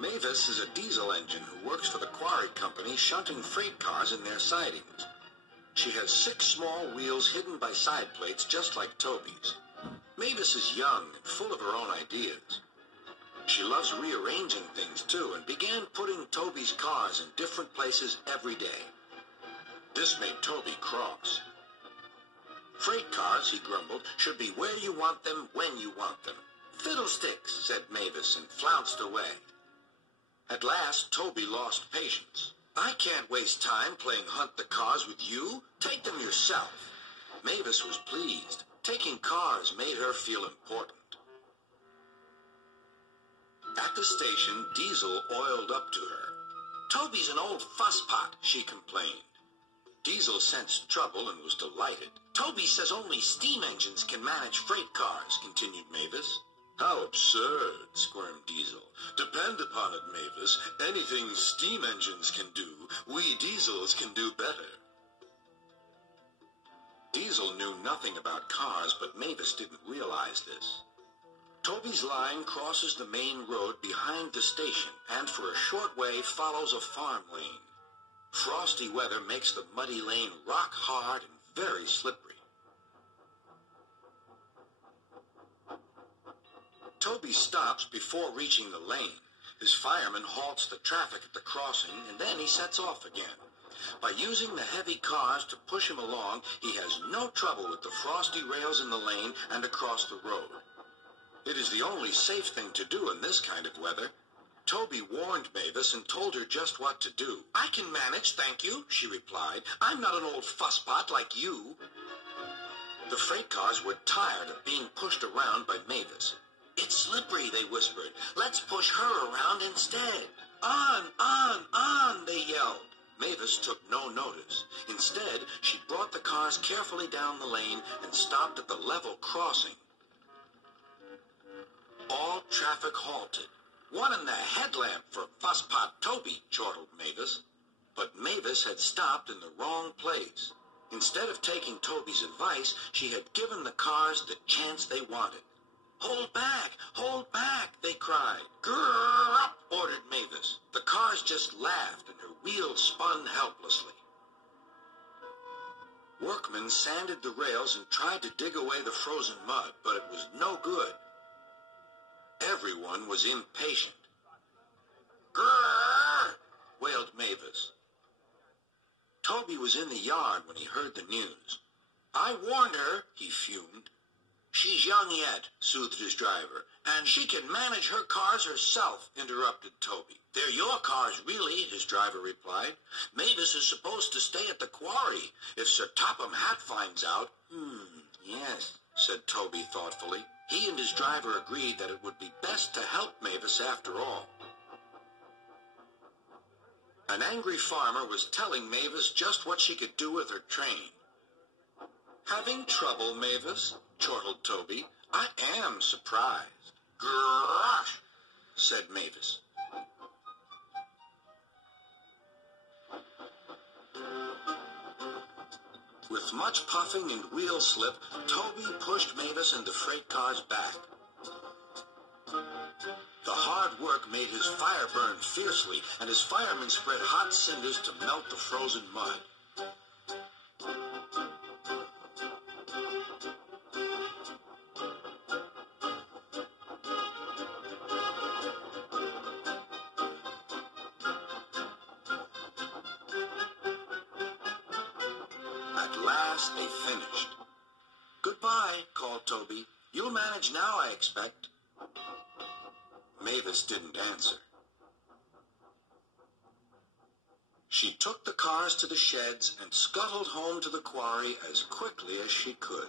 Mavis is a diesel engine who works for the quarry company shunting freight cars in their sidings. She has 6 small wheels hidden by side plates just like Toby's. Mavis is young and full of her own ideas. She loves rearranging things too and began putting Toby's cars in different places every day. This made Toby cross. Freight cars, he grumbled, should be where you want them when you want them. Fiddlesticks, said Mavis and flounced away. At last, Toby lost patience. I can't waste time playing hunt the cars with you. Take them yourself. Mavis was pleased. Taking cars made her feel important. At the station, Diesel oiled up to her. Toby's an old fusspot, she complained. Diesel sensed trouble and was delighted. Toby says only steam engines can manage freight cars, continued Mavis. How absurd, squirmed Diesel. Depend upon it, Mavis. Anything steam engines can do, we diesels can do better. Diesel knew nothing about cars, but Mavis didn't realize this. Toby's line crosses the main road behind the station and for a short way follows a farm lane. Frosty weather makes the muddy lane rock hard and very slippery. Toby stops before reaching the lane. His fireman halts the traffic at the crossing, and then he sets off again. By using the heavy cars to push him along, he has no trouble with the frosty rails in the lane and across the road. It is the only safe thing to do in this kind of weather. Toby warned Mavis and told her just what to do. I can manage, thank you, she replied. I'm not an old fusspot like you. The freight cars were tired of being pushed around by Mavis. It's slippery, they whispered. Let's push her around instead. On, they yelled. Mavis took no notice. Instead, she brought the cars carefully down the lane and stopped at the level crossing. All traffic halted. One in the headlamp for fusspot Toby, chortled Mavis. But Mavis had stopped in the wrong place. Instead of taking Toby's advice, she had given the cars the chance they wanted. Hold back, they cried. Grrr up, ordered Mavis. The cars just laughed and her wheels spun helplessly. Workmen sanded the rails and tried to dig away the frozen mud, but it was no good. Everyone was impatient. Grrr, wailed Mavis. Toby was in the yard when he heard the news. I warned her, he fumed. She's young yet, soothed his driver, and she can manage her cars herself, interrupted Toby. They're your cars, really, his driver replied. Mavis is supposed to stay at the quarry. If Sir Topham Hatt finds out... Yes, said Toby thoughtfully. He and his driver agreed that it would be best to help Mavis after all. An angry farmer was telling Mavis just what she could do with her train. Having trouble, Mavis? Chortled Toby. I am surprised. Gosh, said Mavis. With much puffing and wheel slip, Toby pushed Mavis and the freight cars back. The hard work made his fire burn fiercely, and his firemen spread hot cinders to melt the frozen mud. At last they finished. Goodbye, called Toby. You'll manage now, I expect. Mavis didn't answer. She took the cars to the sheds and scuttled home to the quarry as quickly as she could.